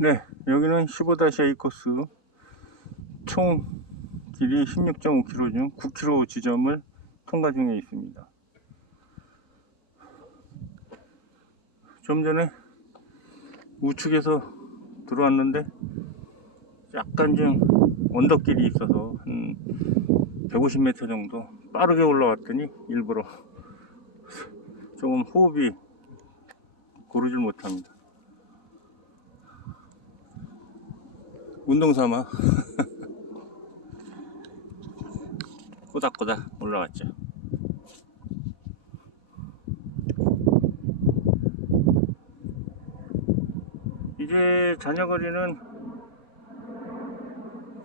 네, 여기는 15-A 코스 총 길이 16.5km 중 9km 지점을 통과 중에 있습니다. 좀 전에 우측에서 들어왔는데 약간 좀 언덕길이 있어서 한 150m 정도 빠르게 올라왔더니 일부러 조금 호흡이 고르질 못합니다. 운동 삼아 꼬닥꼬닥 올라왔죠. 이제 잔여 거리는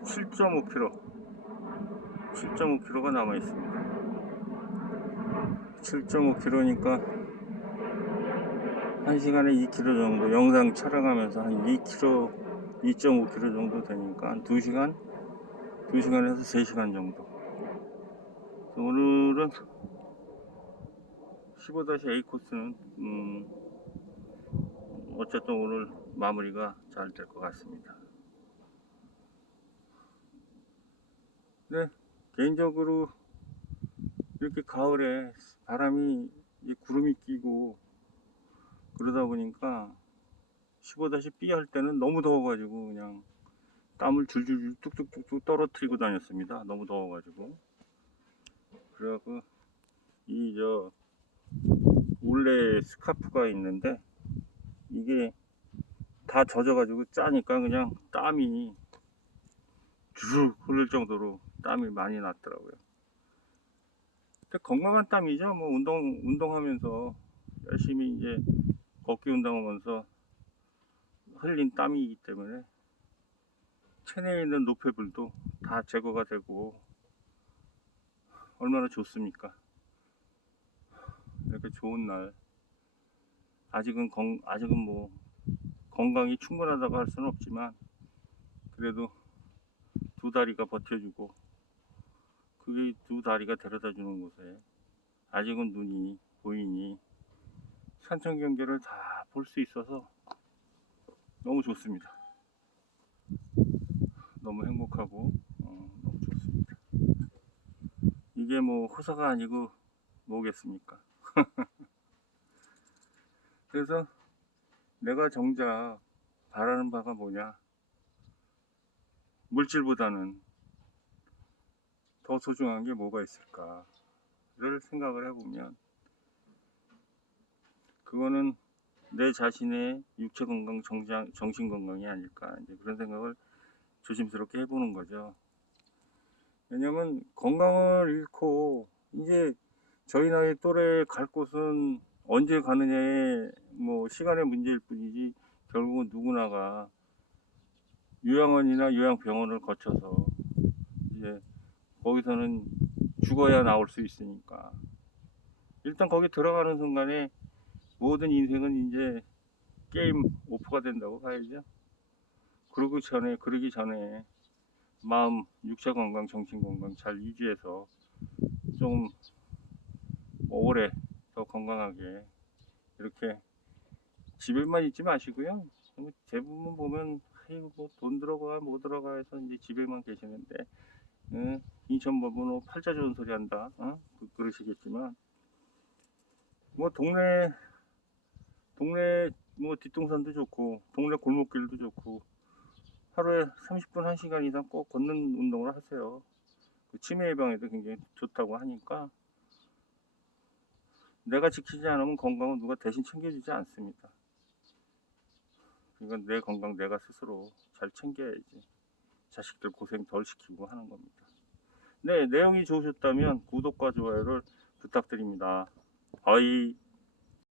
7.5km, 7.5km가 남아 있습니다. 7.5km니까 1시간에 2km 정도 영상 촬영하면서 한 2km 2.5km 정도 되니까 한 2시간? 2시간에서 3시간 정도. 오늘은 15-A 코스는 음, 어쨌든 오늘 마무리가 잘 될 것 같습니다. 네 개인적으로 이렇게 가을에 바람이 구름이 끼고 그러다 보니까 15-B 할 때는 너무 더워가지고 그냥 땀을 줄줄 뚝뚝뚝뚝 떨어뜨리고 다녔습니다. 너무 더워가지고. 그래갖고 이 저 올레 스카프가 있는데 이게 다 젖어가지고 짜니까 그냥 땀이 주르륵 흐를 정도로 땀이 많이 났더라고요. 근데 건강한 땀이죠. 뭐 운동 운동하면서 열심히 이제 걷기 운동하면서 흘린 땀이기 때문에 체내에 있는 노폐물도 다 제거가 되고 얼마나 좋습니까? 이렇게 좋은 날 아직은 건 아직은 뭐 건강이 충분하다고 할 수는 없지만 그래도 두 다리가 버텨주고 그게 두 다리가 데려다 주는 곳에 아직은 눈이 보이니 산천 경계를 다 볼 수 있어서 너무 좋습니다. 너무 행복하고 어, 너무 좋습니다. 이게 뭐 호사가 아니고 뭐겠습니까? 그래서 내가 정작 바라는 바가 뭐냐? 물질보다는 더 소중한 게 뭐가 있을까를 생각을 해보면 그거는 내 자신의 육체 건강, 정장, 정신 건강이 아닐까 이제 그런 생각을 조심스럽게 해보는 거죠. 왜냐면 건강을 잃고 이제 저희 나이 또래 갈 곳은 언제 가느냐의 뭐 시간의 문제일 뿐이지 결국은 누구나가 요양원이나 요양병원을 거쳐서 이제 거기서는 죽어야 나올 수 있으니까 일단 거기 들어가는 순간에 모든 인생은 이제 게임 오프가 된다고 봐야죠. 그러기 전에 그러기 전에 마음, 육체 건강, 정신 건강 잘 유지해서 좀 오래 더 건강하게 이렇게 집에만 있지 마시고요. 뭐 대부분 보면 뭐돈 들어가 뭐 들어가 해서 이제 집에만 계시는데 응? 인천 법은 팔자 좋은 소리 한다 어? 그- 그러시겠지만 뭐 동네 동네 뭐 뒷동산도 좋고 동네 골목길도 좋고 하루에 30분 1시간 이상 꼭 걷는 운동을 하세요. 그 치매 예방에도 굉장히 좋다고 하니까 내가 지키지 않으면 건강은 누가 대신 챙겨주지 않습니다. 이건 내 건강 내가 스스로 잘 챙겨야지. 자식들 고생 덜 시키고 하는 겁니다. 네, 내용이 좋으셨다면 구독과 좋아요를 부탁드립니다. 바이.